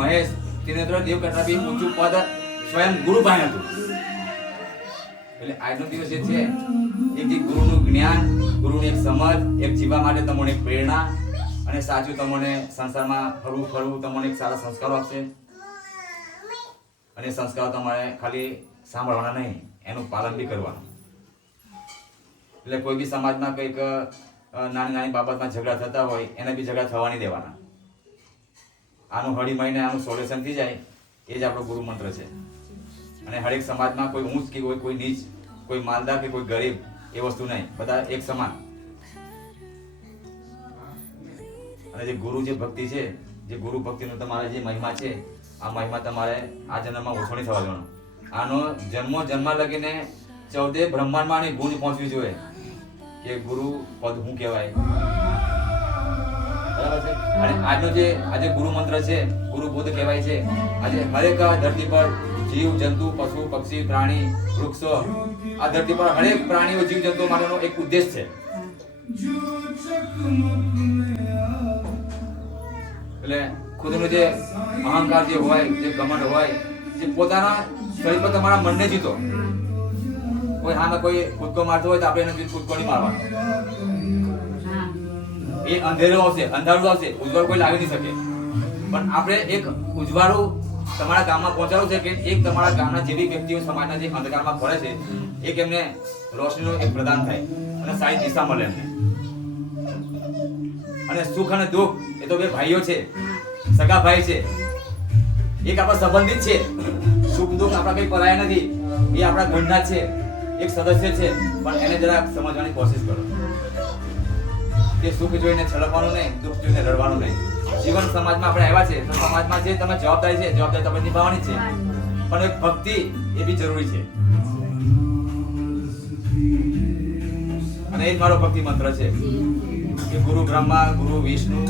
મહેશ ત્રિનેત્ર દેવ કરતા બી ઊંચું પદ સ્વયં ગુરુ પાસે હતું. એટલે આજનો દિવસ એ છે એક જે ગુરુનું જ્ઞાન, ગુરુની એક સમજ, એક જીવવા માટે તમને એક પ્રેરણા અને સાચું તમને સંસારમાં ફરવું તમને એક સારા સંસ્કારો આપશે. અને સંસ્કારો તમારે ખાલી સાંભળવાના નહીં, એનું પાલન બી કરવાનું. એટલે કોઈ બી સમાજમાં કંઈક નાની નાની બાબતમાં ઝઘડા થતા હોય એને બી ઝઘડા થવા નહીં દેવાના. આનું હળી મળીને આનું સોલ્યુશન થઈ જાય એ જ આપણો ગુરુ મંત્ર છે. અને હરેક સમાજમાં કોઈ ઊંચ કે કોઈ નીચ, કોઈ માલદાર કે કોઈ ગરીબ એ વસ્તુ નહીં, બધા એક સમાન. અને જે ગુરુ જે ભક્તિ છે, જે ગુરુ ભક્તિનો તમારે જે મહિમા છે, આ મહિમા તમારે આ જન્મમાં ઓછો નહીં થવા દેવાનો. આનો જન્મ લગીને 14 બ્રહ્માંડમાં આની ગુંજ પહોંચવી જોઈએ કે ગુરુ પદ શું કહેવાય. બરાબર છે. અને આજે ગુરુ મંત્ર છે, ગુરુ બોધ કહેવાય છે. આજે હરેક ધરતી પર જીવ જંતુ, પશુ પક્ષી, પ્રાણી, વૃક્ષો, આ ધરતી પર હરેક પ્રાણીઓ જીવ જંતુ માટેનો એક ઉદ્દેશ છે. એટલે ખુદનો જે અહંકાર જે હોય, જે ઘમંડ હોય, જે પોતાના શરીર પર તમારા મનને જીતો. કોઈ સામે કોઈ કૂદકો મારતો હોય તો આપણે એને કૂદકો નહીં મારવાનો. એ અંધેરો આવશે, અંધારું આવશે, ઉજવાળું કોઈ લાવી નહીં શકે. પણ આપણે એક ઉજવાળું તમારા ગામમાં પહોંચાડવું છે કે એક તમારા ગામના જે બી વ્યક્તિઓ સમાજના જે અંધકારમાં પડે છે એક એમને રોશનીનો એક પ્રદાન થાય અને સારી દિશા મળે એમને. અને સુખ અને દુઃખ એ તો બે ભાઈઓ છે, સગા ભાઈ છે, એક આપણા સંબંધિત છે. સુખ દુઃખ આપણા કઈ પરાયા નથી, એ આપણા ઘરના જ છે, એક સદસ્ય છે. પણ એને જરા સમજવાની કોશિશ કરો કે સુખ જોઈને છલકવાનું નહીં, દુઃખ જોઈને રડવાનું નહીં. જીવન સમાજમાં આપણે આવ્યા છે તો સમાજમાં જે તમે જવાબદારી છે, જવાબદારી તમે નિભાવવાની છે, પણ એક ભક્તિ એ બી જરૂરી છે. અને એ જ મારો ભક્તિ મંત્ર છે કે ગુરુ બ્રહ્મા, ગુરુ વિષ્ણુ,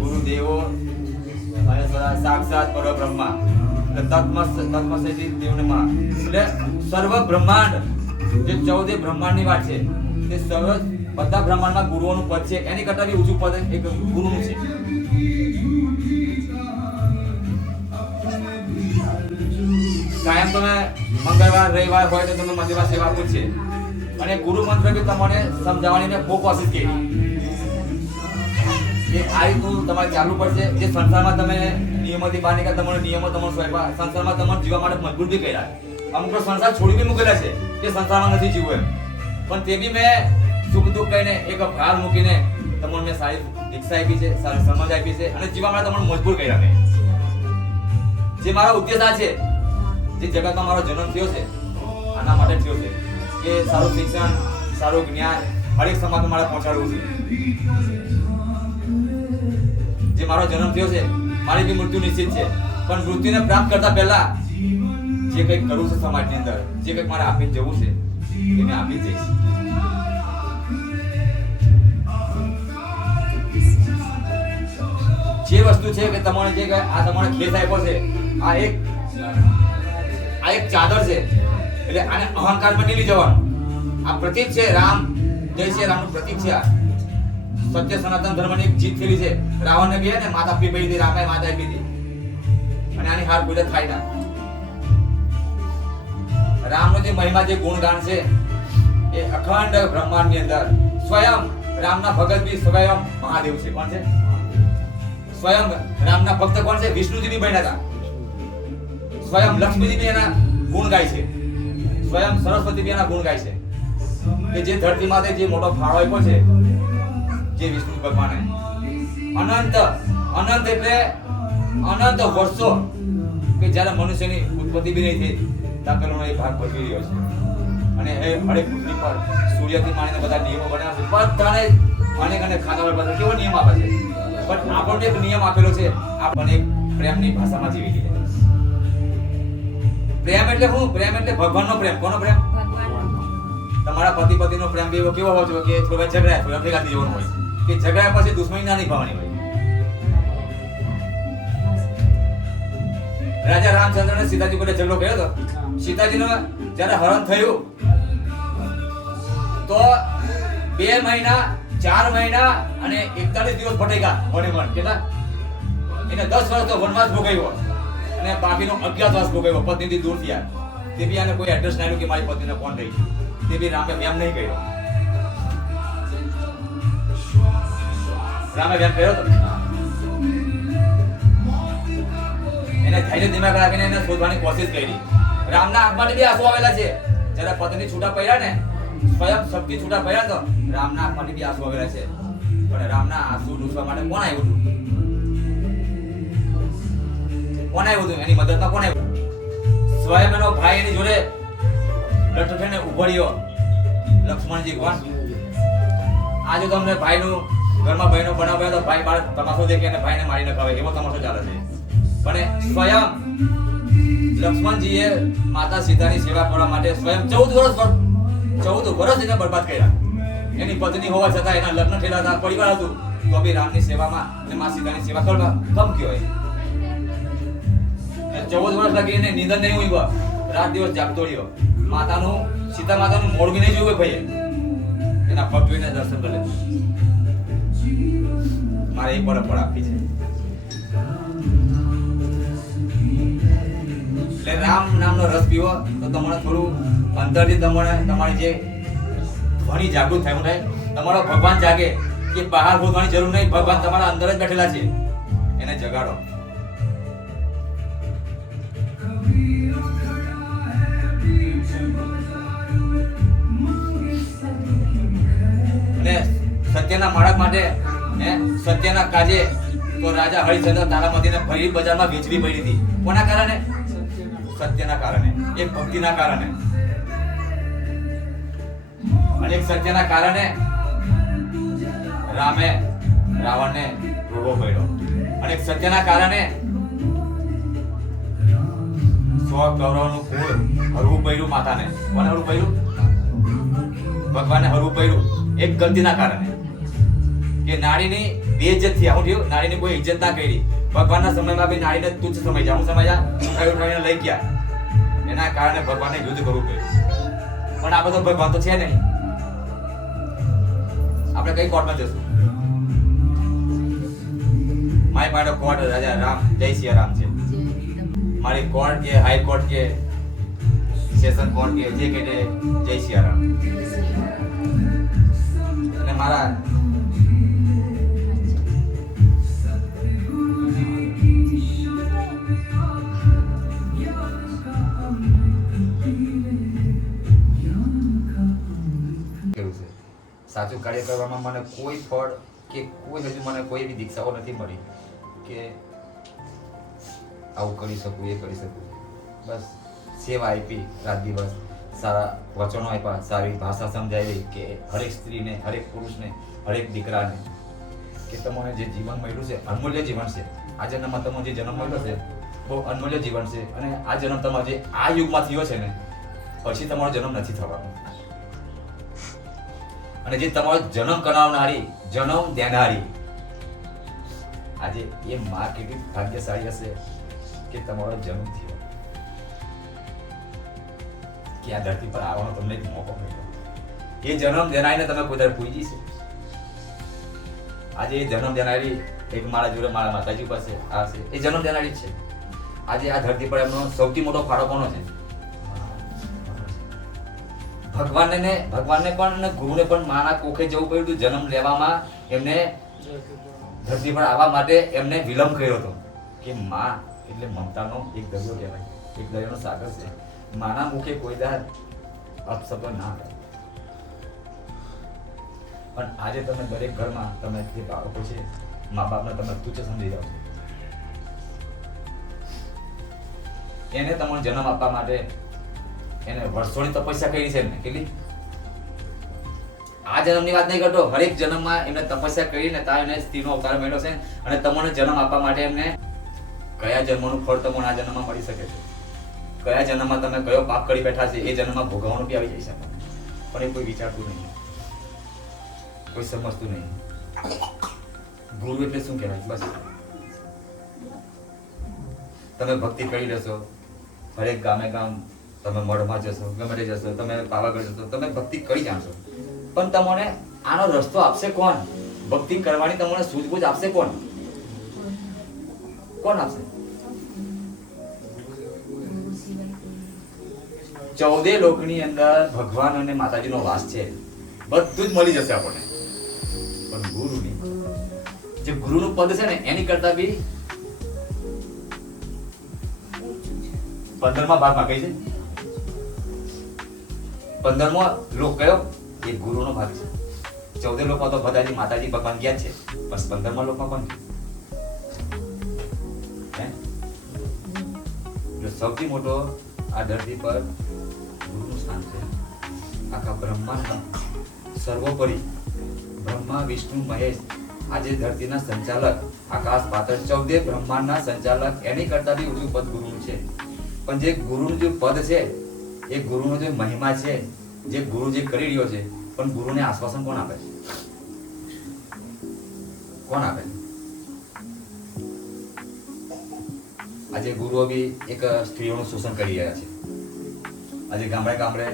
ગુરુ દેવો મહેશ્વરા, સાક્ષાત પરબ્રહ્મા, તત્મસૈતિ દેવનમા. એટલે સર્વ બ્રહ્માંડ જે 14 બ્રહ્માંડની વાત છે તે સર્વ બધા બ્રહ્માંડમાં ગુરુઓનું પદ છે, એની કરતા બી ઊંચું પદ એક ગુરુનું છે. કાયમ તમે મંગળવાર રવિવાર હોય તો તમે મંદિરમાં સેવા પૂછશે. અને ગુરુ મંત્ર બી તમને સમજાવવાની મેં બહુ કોશિશ કરી કે આ રીતનું તમારે ચાલુ પડશે. જે સંસારમાં તમે નિયમોથી બહાર નીકળ્યા, તમારો નિયમો તમારો સ્વયં સંસારમાં તમારે જીવવા માટે મજબૂર બી કર્યા. અમુક સંસાર છોડી બી મૂકેલા છે કે સંસારમાં નથી જીવવું એમ, પણ તે બી મેં સુખ દુઃખ કહીને એક ભાર મૂકીને તમને મેં સારી દીક્ષા આપી છે, સારી સમજ આપી છે અને જીવવા માટે તમને મજબૂર કર્યા મેં. જે મારો ઉદ્દેશ આ છે, જે જગતમાં મારો જન્મ થયો છે આના માટે થયો છે કે સારું શિક્ષણ, સારું જ્ઞાન હરેક સમાજમાં મારે પહોંચાડવું છે. જે મારો જન્મ થયો છે, મારી બી મૃત્યુ નિશ્ચિત છે, પણ મૃત્યુને પ્રાપ્ત કરતા પહેલા જે કંઈક કરવું છે સમાજની અંદર, જે કંઈક મારે આપી જવું છે એ મેં આપી જઈશ. જે વસ્તુ છે કે તમારે જે આ તમારે ખેત આપ્યો છે, આ એક ચાદર છે. એટલે આને અહંકારમાં નહીં લઈ જવાનું. આ પ્રતીક છે, રામ જય શ્રી રામનું પ્રતીક છે. આ સત્ય સનાતન ધર્મની એક જીત થયેલી છે. રાવણને કહે ને માતા આપી પડી હતી, રામે માતા આપી હતી, અને આની હાર કોઈ થાય ના. રામનો જે મહિમા, જે ગુણગાન છે એ અખંડ બ્રહ્માંડની અંદર સ્વયં રામના ભગત બી સ્વયં મહાદેવ છે. કોણ છે? સ્વયં રામના ભક્ત કોણ છે? વિષ્ણુજી બી બન્યા હતા. સ્વયં લક્ષ્મીજી બી એના ગુણ ગાય છે, સ્વયં સરસ્વતી બી એના ગુણ ગાય છે. કે જે ધરતી માથે જે મોટો ફાળો આપ્યો છે જે વિષ્ણુ ભગવાને, અનંત અનંત એટલે અનંત વર્ષો કે જ્યારે મનુષ્યની ઉત્પત્તિ બી નહીં થઈ ત્યાં પેલો એ ભાગ ભજવી રહ્યો છે. અને એ હરેક પૃથ્વી પર સૂર્યથી માંડીને બધા નિયમો બનાવ્યા છે. બધાને અનેક અનેક ખાતા બધા કેવો નિયમ આપે છે, પણ આપણને એક નિયમ આપેલો છે, આપણને એક પ્રેમની ભાષામાં જીવી લઈએ. પ્રેમ એટલે શું? પ્રેમ એટલે ભગવાનનો પ્રેમ. કોનો પ્રેમ? તમારા પતિ પતિનો પ્રેમ બી કેવો હોવો જોઈએ કે થોડા ઝઘડા થોડા ભેગા થઈ જવાનું હોય, કે ઝઘડા પછી દુશ્મની ના નિભાવવાની હોય. રાજા રામચંદ્ર ને સીતાજી પર ઝઘડો કર્યો હતો. સીતાજીનો જ્યારે હરણ થયું તો 2 મહિના 4 મહિના અને 41 દિવસ ભટેકા. કેટલા? એને 10 વર્ષ તો વનવાસ ભોગવ્યો અને પાપીનો અજ્ઞાતવાસ ભોગવ્યો, પત્નીથી દૂર થયા. તે બી આને કોઈ એડ્રેસ ના આવ્યું કે મારી પત્નીને કોણ લઈ ગયું. તે બી રામે વ્યામ નહીં કર્યો. રામે વ્યામ કર્યો તો એને ધૈર્ય દિમાગ રાખીને એને શોધવાની કોશિશ કરી. રામના આંખમાં બી આંસુ આવેલા છે. જ્યારે પત્ની છૂટા પડ્યા ને, સ્વયં શક્તિ છૂટા પડ્યા તો રામના આંખમાં બી આંસુ આવેલા છે. પણ રામના આંસુ લૂછવા માટે કોણ આવ્યું હતું? કોણ આવ્યું હતું? એની મદદમાં કોણ આવ્યું? સ્વયં એનો ભાઈ એની જોડે લટકીને ઉભો રહ્યો. લક્ષ્મણજી કોણ? આજે તમને ભાઈનું ઘરમાં બહેનો બનાવ્યો તો ભાઈ બાર તમાશો દેખે અને ભાઈને મારી નખાવે એવો તમાશો ચાલે છે. પણ સ્વયં લક્ષ્મણજીએ માતા સીતાની સેવા કરવા માટે સ્વયં 14 વર્ષ એને બરબાદ કર્યા. એની પત્ની હોવા છતાં એના લગ્ન થયેલા હતા, પરિવાર હતું, તો બી રામની સેવામાં અને મા સીતાની સેવા કરવા કમ કયો હોય. 14 વર્ષ લગી એને નિંદર નહીં હોય, રાત દિવસ જાગતો રહ્યો. સીતા માતાનું મોઢું બી નહીં જોયું ભાઈએ. એના પગ જોઈને દર્શન કરે. મારે એ પરંપરા આપી છે. એટલે રામ નામનો રસ પીવો તો તમને થોડું અંતરથી તમારી જે ધ્વનિ જાગૃત થાય, થાય તમારો ભગવાન જાગે કે બહાર ગોતવાની જરૂર નહીં. ભગવાન તમારા અંદર જ બેઠેલા છે, એને જગાડો. અને સત્યના માળક માટે સત્યના કાજે તો રાજા હરિશ્ચંદ્ર તારામતીને ફરી બજારમાં વેચવી પડી હતી. કોના કારણે? સત્યના કારણે, એક ભક્તિના કારણે. અને એક સત્યના કારણે રામે રાવણને રોવો પડ્યો. અને એક સત્યના કારણે 100 કૌરવનું કુળ હરવું પડ્યું માતાને. કોને હરવું પડ્યું? ભગવાનને હરવું પડ્યું. એક ગલતીના કારણે કે નારીની બેઇજ્જત થયા. હું થયું? નારીની કોઈ ઇજ્જત ના કરી. ભગવાનના સમયમાં બી નારીને તુચ્છ સમજ્યા. હું સમજ્યા? ઉઠાવીને લઈ ગયા. એના કારણે ભગવાનને યુદ્ધ કરવું પડ્યું. પણ આ બધો ભગવાન તો છે નહીં. આપણે કઈ કોર્ટમાં જશું? મારી પાસે કોર્ટ રાજા રામ જય સિયા રામ છે. મારી કોર્ટ કે હાઈકોર્ટ કે સેશન કોર્ટ કે જે કે જય સિયા રામ. અને મારા સાચું કાર્ય કરવામાં મને કોઈ ફળ કે કોઈ હજુ મને કોઈ એવી દીક્ષાઓ નથી મળી કે આવું કરી શકું, એ કરી શકું. બસ સેવા આપી, રાત દિવસ સારા વચનો આપ્યા, સારી ભાષા સમજાવી કે હરેક સ્ત્રીને, હરેક પુરુષને, હરેક દીકરાને કે તમને જે જીવન મળ્યું છે અનમૂલ્ય જીવન છે. આ જન્મમાં તમને જે જન્મ મળ્યો છે બહુ અનમૂલ્ય જીવન છે. અને આ જન્મ તમારો જે આ યુગમાં થયો છે ને, પછી તમારો જન્મ નથી થવાનો. અને જે તમારો જન્મ કરાવનારી, જન્મ દેનારી, આજે એ માં કેટલી ભાગ્યશાળી હશે કે તમારો જન્મ થયો, કે આ ધરતી પર આવવાનો તમને એક મોકો મળ્યો. એ જન્મ દેનારીને તમે કોઈ દર પૂજી છે? આજે એ જન્મ દેનારી એક મારા જોડે મારા માતાજી પાસે આ છે, એ જન્મ દેનારી જ છે. આજે આ ધરતી પર એમનો સૌથી મોટો ફાળો કોનો છે? ભગવાનને પણ ગુરુને પણ માના કોખે જવું પડ્યું હતું. જન્મ લેવામાં એમને ધરતી પર આવવા માટે એમને વિલંબ કર્યો હતો. કે માં એટલે મમતાનો એક દરિયો કહેવાય, એક દરિયાનો સાગર છે. માના મુખે કોઈ દાર અપશબ્દ ના થાય. પણ આજે તમે દરેક ઘરમાં તમે જે બાળકો છે, મા બાપને તમે તુચ્છ સમજી જાઓ છો. એને તમને જન્મ આપવા માટે એને વર્ષોની તપસ્યા કરી છે ને. કેટલી? આ જન્મની વાત નહીં કરતો, હરેક જન્મમાં એમને તપસ્યા કરીને ત્યાં એને સ્ત્રીનો અવતાર મળ્યો છે. અને તમને જન્મ આપવા માટે એમને કયા જન્મનું ફળ તમને આ જન્મમાં મળી શકે છે, કયા જન્મમાં તમે કયો પાપ કરી બેઠા છે, એ જન્મમાં ભોગવવાનું બી આવી જાય છે. પણ એ કોઈ વિચારતું નહીં, કોઈ સમજતું નહીં. ગુરુ એટલે શું કહેવાય? બસ તમે ભક્તિ કરી લેશો, હરેક ગામે ગામ તમે મળમાં જશો, ગમે તે જશો, તમે પાવાગઢ જશો, તમે ભક્તિ કરી જાણશો. પણ તમને આનો રસ્તો આપશે કોણ? ભક્તિ કરવાની તમને સૂઝબૂઝ આપશે કોણ? કોણ આપશે? 14 લોકની અંદર ભગવાન અને માતાજીનો વાસ છે, બધું જ મળી જશે આપણને, પણ ગુરુની જે ગુરુનું પદ છે ને એની કરતા બી 15મા ભાગમાં કઈ છે? 15મો લોક કયો? એ ગુરુનો ભાગ છે. 14 લોકમાં તો બધાજી માતાજી ભગવાન ગયા છે, બસ 15મા લોકમાં કોણ? જો સૌથી મોટો આ ધરતી પર ગુરુનું સ્થાન છે. આખા બ્રહ્માંડમાં સર્વોપરી બ્રહ્મા વિષ્ણુ મહેશ આજે ધરતીના સંચાલક, આકાશ પાતાળ 14 બ્રહ્માંડના સંચાલક, એની કરતા બી ઊંચું પદ ગુરુનું છે. પણ જે ગુરુનું જે પદ છે, એ ગુરુનો જે મહિમા છે, જે ગુરુ જે કરી રહ્યો છે, પણ ગુરુને આશ્વાસન કોણ આપે છે? કોણ આપે છે? આજે ગુરુઓ બી એક સ્ત્રીઓનું શોષણ કરી રહ્યા છે. આજે ગામડે ગામડે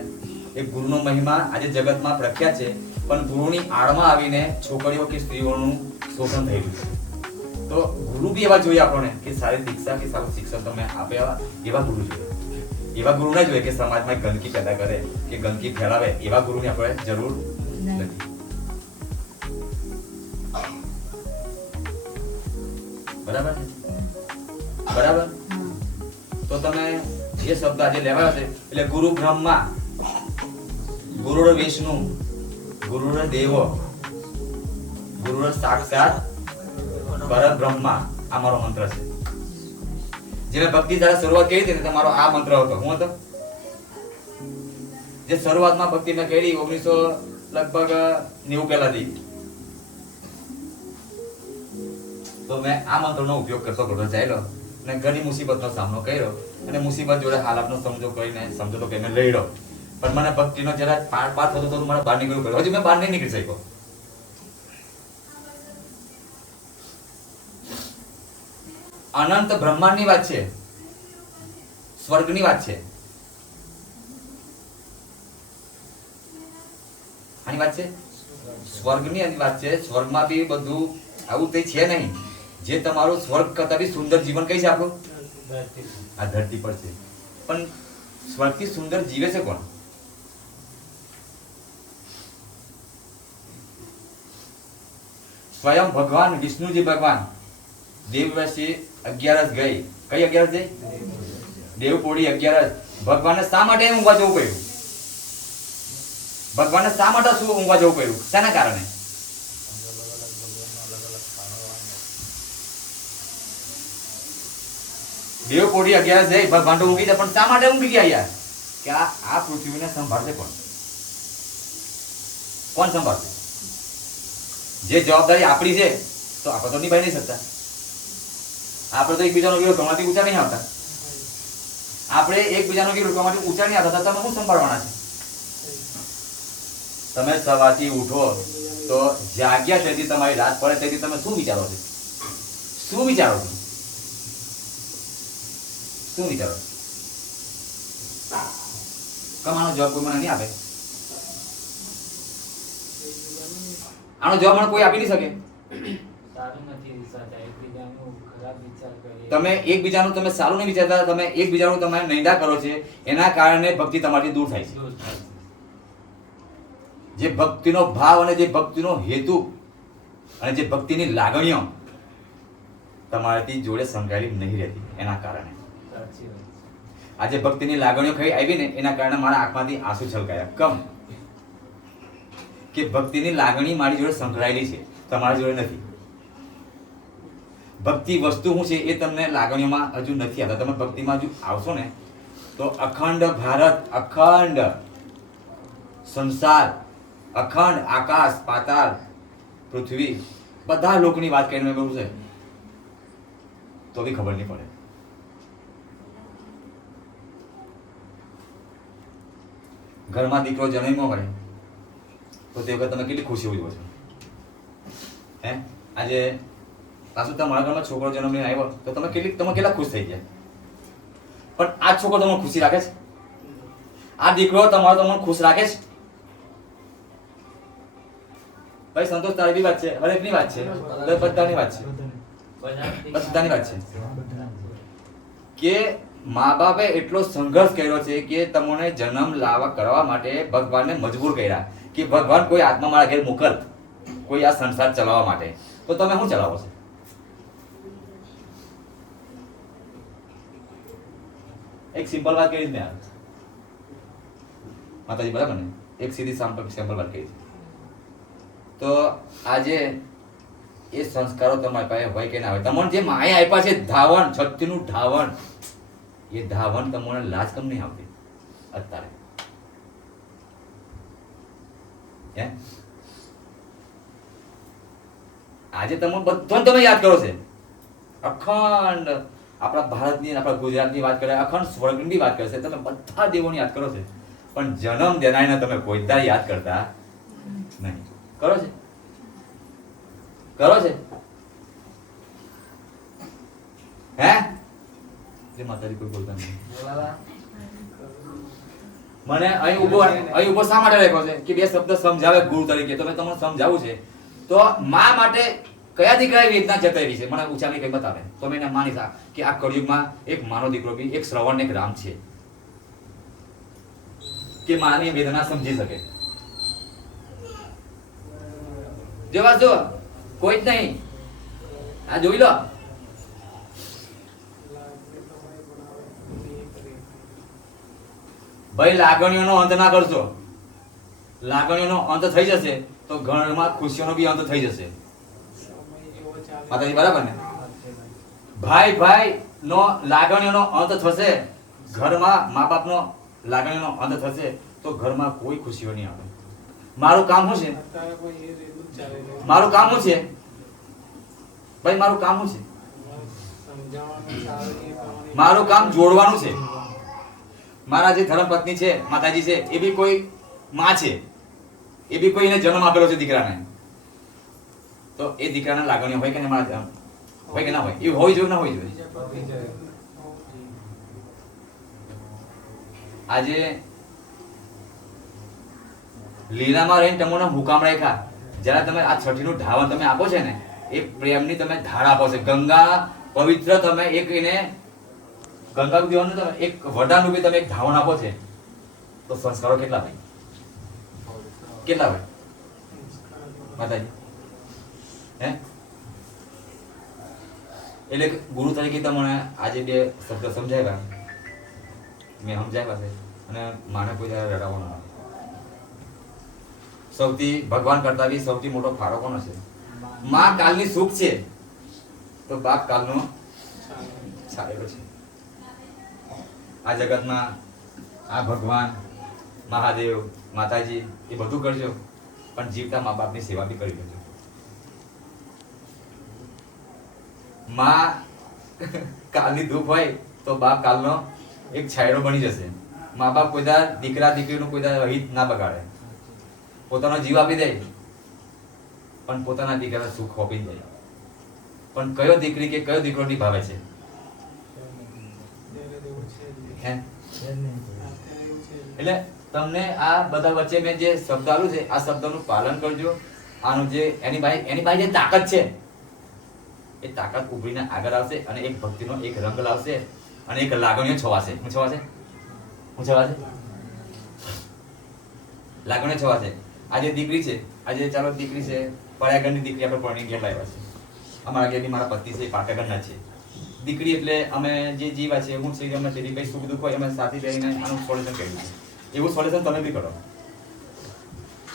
એક ગુરુનો મહિમા આજે જગતમાં પ્રખ્યાત છે, પણ ગુરુની આડમાં આવીને છોકરીઓ કે સ્ત્રીઓનું શોષણ થઈ રહ્યું છે. તો ગુરુ બી એવા જોઈએ આપણને કે સારી દીક્ષા કે સારું શિક્ષણ તમે આપે, એવા ગુરુ જોઈએ. એવા ગુરુ ના જોઈએ કે સમાજમાં ગંદકી પેદા કરે કે ગંદકી ફેલાવે. એવા ગુરુની આપણે જરૂર નથી. બરાબર છે? બરાબર. તો તમે જે શબ્દ આજે લેવાયો છે, એટલે ગુરુ બ્રહ્મા, ગુરુર વિષ્ણુ, ગુરુર દેવો, ગુરુર સાક્ષાત પરબ્રહ્મા, આ મારો મંત્ર છે. જેને ભક્તિ દ્વારા શરૂઆત કરી હતી, તમારો આ મંત્ર હતો. હું હતો જે શરૂઆતમાં ભક્તિ મેં કરી 1990 પહેલાથી, તો મેં આ મંત્રનો ઉપયોગ કરતો ચાલ્યો અને ઘણી મુસીબતનો સામનો કર્યો, અને મુસીબત જોડે હાલાતનો સમજો કરીને સમજો કે મેં લડ્યો, પણ મને ભક્તિનો જરા પાર થતો તો મારે બહાર નીકળવું પડ્યું. હજી મેં બહાર નહીં નીકળી શક્યો. અનંત બ્રહ્માંડની વાત છે, સ્વર્ગની વાત છે. આની વાત છે, સ્વર્ગની વાત છે. સ્વર્ગમાં બી બધું આવું કઈ છે નહીં. જે તમારું સ્વર્ગ કરતા બી સુંદર જીવન કઈ છે આપણું? આ ધરતી પર છે. પણ સ્વર્ગથી સુંદર જીવે છે કોણ? સ્વયં ભગવાન વિષ્ણુજી ભગવાન દેવવર્ષી 11 ગઈ. કઈ 11 ગઈ? દેવપોળી 11. ભગવાનને શા માટે ઊંઘવા જવું પડ્યું? ભગવાનને શા માટે શું ઊંઘવા જવું પડ્યું? શાના કારણે? દેવપોળી 11 જઈ ભગવાન તો ઊંઘી જાય, પણ શા માટે ઊંઘી ગયા યાર? કે આ પૃથ્વીને સંભાળશે કોણ? કોણ સંભાળશે? જે જવાબદારી આપણી છે તો આપણે તો નિભાઈ નહીં શકતા. આપણે તો એકબીજાનો વિરોધ કરવાથી ઊંચા નહીં આવતા. આપણે એકબીજાનો વિરોધ કરવાથી ઊંચા નહીં આવતા. તમે શું સંભાળવાના છે? તમે સવારથી ઉઠો તો જાગ્યા તેથી તમારી રાત પડે તેથી તમે શું વિચારો છો? શું વિચારો છો? શું વિચારો? આનો જવાબ કોઈ મને નહીં આપે. આનો જવાબ મને કોઈ આપી નહીં શકે. તમે એકબીજાનું તમે સારું નહીં વિચારતા, તમે એકબીજાનું તમે નિંદા કરો છો, એના કારણે ભક્તિ તમારી દૂર થાય છે. જે ભક્તિનો ભાવ અને જે ભક્તિનો હેતુ અને જે ભક્તિની લાગણીઓ તમારાથી જોડે સંકળાયેલી નહીં રહેતી, એના કારણે આજે ભક્તિની લાગણીઓ કઈ આવી ને એના કારણે મારા આંખમાંથી આંસુ છલકાયા. કમ કે ભક્તિની લાગણી મારી જોડે સંકળાયેલી છે, તમારી જોડે નથી. ભક્તિ વસ્તુ શું છે એ તમને લાગણીઓમાં હજુ નથી આવતા. તમે ભક્તિમાં હજુ આવશો ને તો અખંડ ભારત, અખંડ સંસાર, અખંડ આકાશ પાતાળ પૃથ્વી, બધા લોકની વાત કરીને મેં બોલું છે તો બી ખબર નહીં પડે. ઘરમાં દીકરો જન્મ્યો હોય તો તે વખત તમે કેટલી ખુશી ઉજવો છો? હે, આજે પાછું તમારા ઘરમાં છોકરો જન્મ લઈને આવ્યો તો તમે કેટલા ખુશ થઈ ગયા? પણ આ છોકરો તમને ખુશી રાખે છે? આ દીકરો તમારો તમને ખુશ રાખે છે? ભાઈ સંતોષ તારી બી વાત છે, હરેકની વાત છે, બધાની વાત છે. બધાની વાત છે કે મા બાપે એટલો સંઘર્ષ કર્યો છે કે તમને જન્મ લાવવા કરવા માટે ભગવાનને મજબૂર કર્યા કે ભગવાન કોઈ આત્મા મારા ઘેર મોકલ, કોઈ આ સંસાર ચલાવવા માટે. તો તમે શું ચલાવો છો? એક સિમ્પલ વાત કરી જ ને માતાજી, બરાબર ને? એક સીધી સિમ્પલ વાત કરી. તો આજે એ સંસ્કારો તમારી પાસે હોય કે ના હોય, તમને જે માયા આપ્યા છે ધાવણ, શક્તિનું ધાવણ, એ ધાવણ તમને લાજ કમ નહીં આવતી અત્યારે? હે? આજે તમે બધું તમે યાદ કરો છે, અખંડ આપણા ભારતની, આપણા ગુજરાતની વાત કરે, અખંડ સ્વર્ગની વાત કરશે, તમે બધા દેવોની યાદ કરો છો, પણ જન્મ દેનારને તમે કોઈ દાડે યાદ કરતા નહીં. કરો છે? કરો છે? હે? જે માતાજી કોઈ બોલતા નહીં. મને અહીં ઉભો શા માટે રાખ્યો છે કે બે શબ્દ સમજાવે ગુરુ તરીકે, તો મેં તમને સમજાવું છે. તો મા માટે કયા દીકરાએ વેદના જતાવી છે મને ઉચાલી કઈ બતાવે તો મેં એને માની શા કે આ કળિયુગમાં એક માનો દીકરો બી, એક શ્રવણ ને એક રામ છે કે માની વેદના સમજી શકે. જેવા જો કોઈ જ નહીં, આ જોઈ લો. ભાઈ લાગણીઓનો અંત ના કરશો, લાગણીઓનો અંત થઈ જશે તો ઘરમાં ખુશીઓનો બી અંત થઈ જશે. માતાજી, બરાબર ને? ભાઈ ભાઈ નો લાગણીઓનો અંત થશે, ઘરમાં મા બાપનો લાગણીઓનો અંત થશે તો ઘરમાં કોઈ ખુશીઓ નહીં આવે. મારું કામ શું છે? મારું કામ શું છે ભાઈ? મારું કામ શું છે? મારું કામ જોડવાનું છે. મારા જે ધર્મપત્ની છે માતાજી છે, એ બી કોઈ માં છે, એ બી કોઈને જન્મ આપેલો છે દીકરાને, તો એ દીકરાના લાગણીઓ હોય કે ના હોય કે ના હોય? એ હોય જોઈએ ના હોય જોઈએ? આજે લીલામાં રહીને તમને હુકામ રાખ્યા, જ્યારે તમે આ છઠ્ઠીનું ઢાવણ તમે આપો છે ને, એ પ્રેમની તમે ધાર આપો છો. ગંગા પવિત્ર તમે એક એને ગંગા દેવાનું તમે એક વરદાન રૂપે તમે એક ધાવણ આપો છે, તો સંસ્કારો કેટલા ભાઈ? કેટલા ભાઈ માતાજી? હે? એટલે ગુરુ તરીકે તમને આજે બે શબ્દ સમજાવ્યા, મેં સમજાવ્યા છે, અને માને કોઈ જયારે રડાવો ના આવે. સૌથી ભગવાન કરતા બી સૌથી મોટો ફાળો કોનો છે? માં કાલની સુખ છે તો બાપ કાલનો છાયેલો છે. આ જગતમાં આ ભગવાન, મહાદેવ, માતાજી એ બધું કરજો, પણ જીવતા મા બાપની સેવા બી કરી દેજો. માં કાલની દુઃખ હોય તો બાપ કાલનો એક છાયડો બની જશે. મા બાપ કોઈ દા દીકરા દીકરીનું કોઈ દા હિત ના બગાડે, પોતાનો જીવ આપી દે, પણ પોતાના દીકરા સુખ આપી દે. પણ કયો દીકરી કે કયો દીકરો નિભાવે છે? એટલે તમને આ બધા વચ્ચે મેં જે શબ્દ આપ્યું છે, આ શબ્દનું પાલન કરજો. આનું જે એની પાસે જે તાકાત છે, એ તાકાત ઉભરીને આગળ આવશે અને એક ભક્તિનો એક રંગ લાવશે અને એક લાગણીઓ છવાશે. શું છવાશે? શું છવાશે? લાગણીઓ છવાશે. આજે દીકરી છે, આજે ચાલો દીકરી છે, પરાયગણની દીકરી આપણે પરણી ઘેર લાવ્યા છે. અમારા ઘેરની મારા પતિ છે, પાટણના છે. દીકરી એટલે અમે જે જીવા છે, હું છે, અમે તેની કઈ સુખ દુઃખ હોય અમે સાથે રહીને આનું સોલ્યુશન કર્યું છે. એવું સોલ્યુશન તમે બી કરો.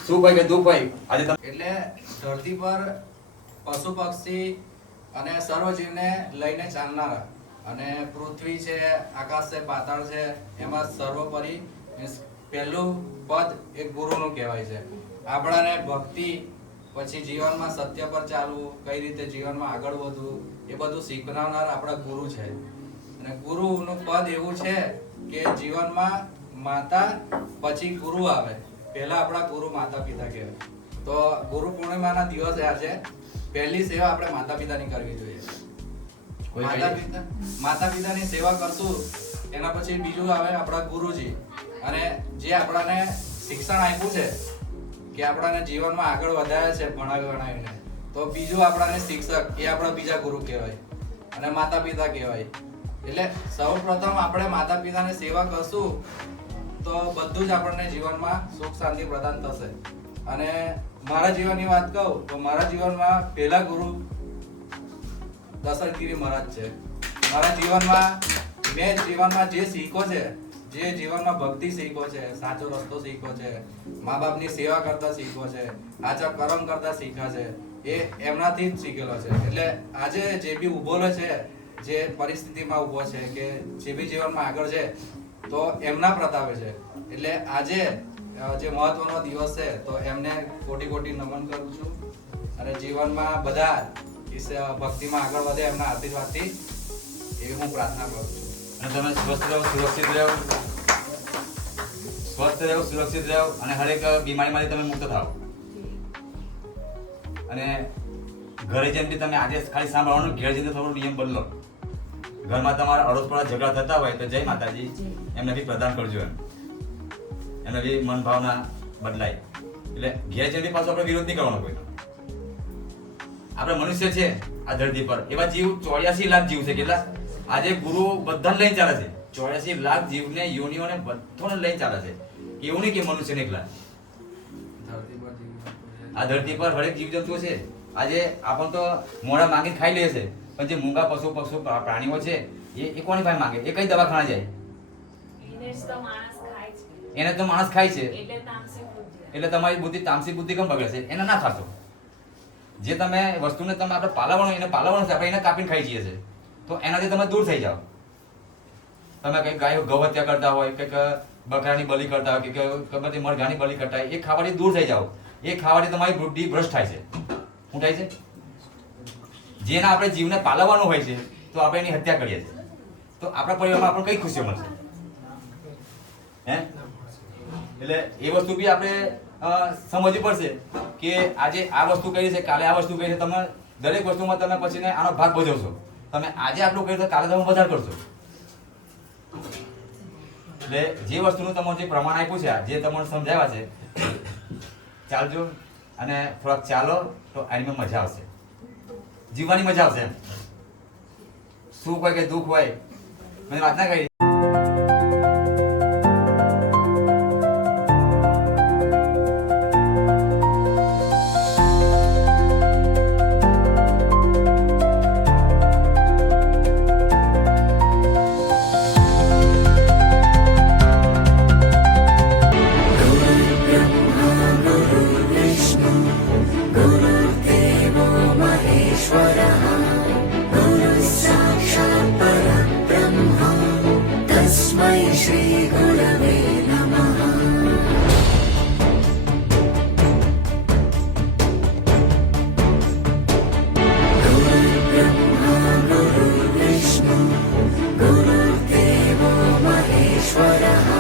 સુખ હોય કે દુઃખ હોય, આજે તમે એટલે ધરતી પર પશુ પક્ષી અને સર્વ જીવને લઈને ચાલનારા, અને પૃથ્વી છે, આકાશ છે, પાતાળ છે, એમાં સર્વોપરી પહેલું પદ એક ગુરુનું કહેવાય છે. આપણાને ભક્તિ, પછી જીવનમાં સત્ય પર ચાલવું, કઈ રીતે જીવનમાં આગળ વધવું, એ બધું શીખવનાર આપણા ગુરુ છે. અને ગુરુનું પદ એવું છે કે જીવનમાં માતા પછી ગુરુ આવે, પહેલા આપણા ગુરુ માતા પિતા કહેવાય. તો ગુરુ પૂર્ણિમાના દિવસે આજે પહેલી સેવા આપણે માતા પિતાની કરવી જોઈએ. માતા પિતાની સેવા કરશું, એના પછી બીજું આવે આપણા ગુરુજી, અને જે આપણાને શિક્ષણ આપ્યું છે કે આપણાને જીવનમાં આગળ વધારે છે ભણાવીને, તો તો બીજું આપણાને શિક્ષક એ આપણા બીજા ગુરુ કહેવાય અને માતા પિતા કહેવાય. એટલે સૌપ્રથમ આપણે માતા પિતાની સેવા કરશું તો બધું જ આપણને જીવનમાં સુખ શાંતિ પ્રદાન થશે. અને મારા જીવનની વાત કહું તો મારા જીવનમાં પહેલા ગુરુ દશરથગીરી મહારાજ છે. મારા જીવનમાં જે શીખો છે, જે જીવનમાં ભક્તિ શીખો છે, સાચો રસ્તો શીખો છે, મા બાપની સેવા કરતા શીખો છે, આચા કર્મ કરતા શીખ્યા છે, એ એમનાથી જ શીખેલો છે. એટલે આજે જે બી ઊભો છે, જે પરિસ્થિતિમાં ઊભો છે કે જે બી જીવનમાં આગળ છે તો એમના પ્રતાપે છે. એટલે આજે જે મહત્વનો દિવસ છે તો એમને કોટી કોટી નમન કરું છું અને જીવનમાં બધા ભક્તિમાં આગળ વધે એમના આશીર્વાદથી એવી હું પ્રાર્થના કરું છું. અને તમે સ્વસ્થ રહો, સુરક્ષિત રહો અને હરેક બીમારીમાંથી તમે મુક્ત થાઓ. અને ઘરે જેમ બી તમે આજે ખાલી સાંભળવાનું, ઘેર જઈને થોડો નિયમ બદલો. ઘરમાં તમારા અડોશપડા ઝઘડા થતા હોય તો જય માતાજી એમને બી પ્રદાન કરજો. એમને બી મન ભાવના બદલાય. એટલે ઘેર જઈને પાછો આપણે વિરોધ નહીં કરવાનો કોઈ. આપણે મનુષ્ય છે આ ધરતી પર, એવા જીવ 84 લાખ જીવ છે. કેટલા? આજે ગુરુ બધાને લઈને ચાલે છે. 84 લાખ જીવને, યોનિઓને બધાને લઈને ચાલે છે. એવું નહીં કે મનુષ્યને એકલા. આ ધરતી પર હરેક જીવજંતુઓ છે. આજે આપણ તો મોડા માંગીને ખાઈ લે છે, પણ જે મૂંગા પશુ પ્રાણીઓ છે એ કોની પાસે માંગે? એ કઈ દવાખાના જાય? એને તો માણસ ખાય છે. એટલે તમારી બુદ્ધિ, તામસી બુદ્ધિ કેમ બગડે છે? એને ના ખાશો. જે તમે વસ્તુને તમે આપણે પાલવવાનું, એને પાલવવાનું છે, આપણે એને કાપીને ખાઈ જઈએ છીએ, તો એનાથી તમે દૂર થઈ જાઓ. તમે કંઈક ગાય ગૌ હત્યા કરતા હોય, કંઈક બકરાની બલિ કરતા હોય, કે બધી મરઘાની બલિ કરતા હોય, એ ખાવાથી દૂર થઈ જાઓ. એ ખાવાથી તમારી બુદ્ધિ ભ્રષ્ટ થાય છે. શું થાય છે? જેના આપણે જીવને પાલવવાનું હોય છે તો આપણે એની હત્યા કરીએ છીએ, તો આપણા પરિવારમાં આપણને કઈ ખુશીઓ મળશે? હે? એટલે એ વસ્તુ બી આપણે સમજવી પડશે કે આજે આ વસ્તુ કરી છે, કાલે આ વસ્તુ કરી છે. તમે દરેક વસ્તુમાં તમે પછી આનો ભાગ ભજવશો. તમે આજે આટલું કર્યું તો કાલે તમે વધારે કરશો. એટલે જે વસ્તુનું તમને જે પ્રમાણ આપ્યું છે, જે તમને સમજાવ્યા છે, ચાલજો અને થોડાક ચાલો તો એની મજા આવશે, જીવવાની મજા આવશે. એમ સુખ હોય કે દુઃખ હોય, મેં વાત ના કરી. गुरुर्देवो महेश्वरः